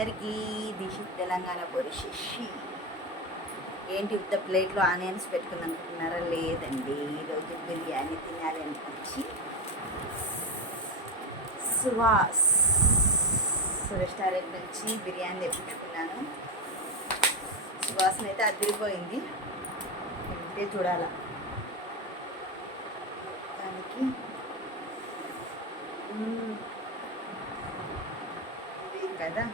అందరికీ దిశి తెలంగాణ పొరిశేషి ఏంటి ఉత్త ప్లేట్లో ఆనియన్స్ పెట్టుకుని అనుకుంటున్నారా? లేదండి, ఈరోజు బిర్యానీ తినాలి అనిపించి సువాస్ రెస్టారెంట్ నుంచి బిర్యానీ తెప్పించుకున్నాను. సువాసన అయితే అదిరిపోయింది. ఇంటే చూడాల దానికి ఇది కదా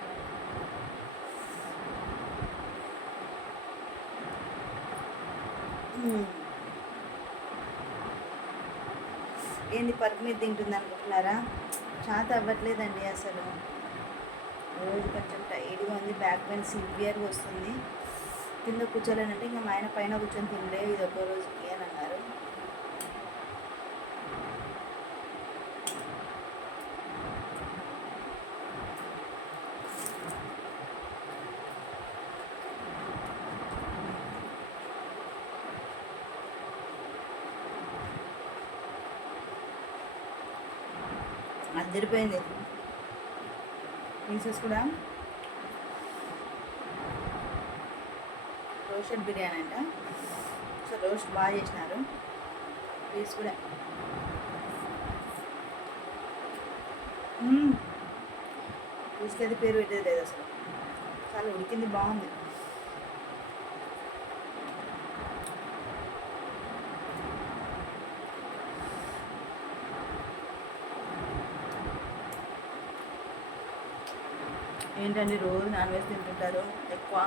ఏంది పరుపు మీద తింటుంది అనుకుంటున్నారా? చేత అవ్వట్లేదండి అసలు. రోజు కొంచెం టైట్గా ఉంది, బ్యాక్ పెయిన్ సివియర్గా వస్తుంది. కింద కూర్చోలేనంటే ఇంకా మా ఆయన పైన కూర్చొని తినలే, ఇది ఒక్కో రోజుకి అని అన్నారు. అదిరిపోయింది. పీసెస్ కూడా రోస్టెడ్ బిర్యానీ అంట, సో రోస్ట్ బాగా చేసినారు. పీస్ కూడా పీస్కి అయితే పేరు పెట్టేది లేదు అసలు. చాలా ఉడికింది, బాగుంది. ఏంటండి రోజు నాన్ వెజ్ తింటుంటారు ఎక్కువ?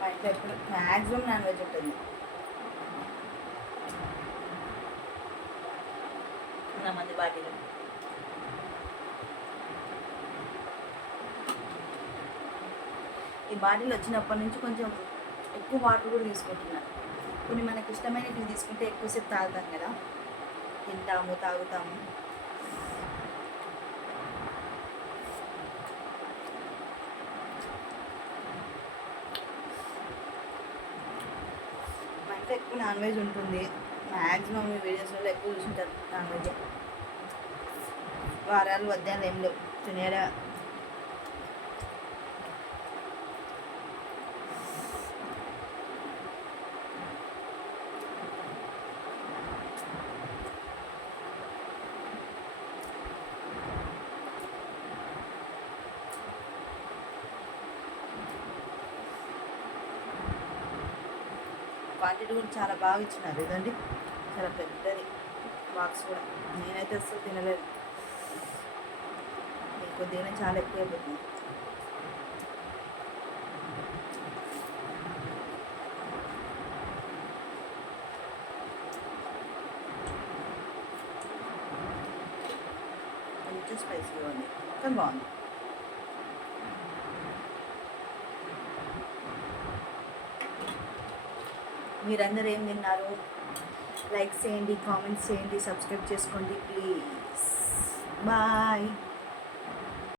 మా ఇంట్లో ఎప్పుడు మ్యాక్సిమం నాన్ వెజ్ ఉంటుంది. మంది బాటిలు ఈ బాటిల్ వచ్చినప్పటి నుంచి కొంచెం ఎక్కువ వాటర్ కూడా తీసుకుంటున్నాను. కొన్ని మనకి ఇష్టమైనవి తీసుకుంటే ఎక్కువసేపు తాగుతాం కదా, తింటాము తాగుతాము. ఎక్కువ నాన్ వెజ్ ఉంటుంది. మ్యాక్సిమం ఈ వీడియోస్లో ఎక్కువ చూసుంటారు నాన్ వెజ్. వారాలు వద్దాలు ఏం లేవు, తినేరా. క్వాంటిటీ కూడా చాలా బాగా ఇచ్చినారు. ఇదండి చాలా పెద్దది బాక్స్ కూడా. నేనైతే అసలు తినలేదు, కొద్దిగానే చాలా ఎక్కువ అయిపోతుంది. కొంచెం స్పైసీగా ఉంది, కానీ బాగుంది. మీరందరూ ఏం తిన్నారు? లైక్ చేయండి, కామెంట్స్ చేయండి, సబ్స్క్రైబ్ చేసుకోండి ప్లీజ్. బాయ్.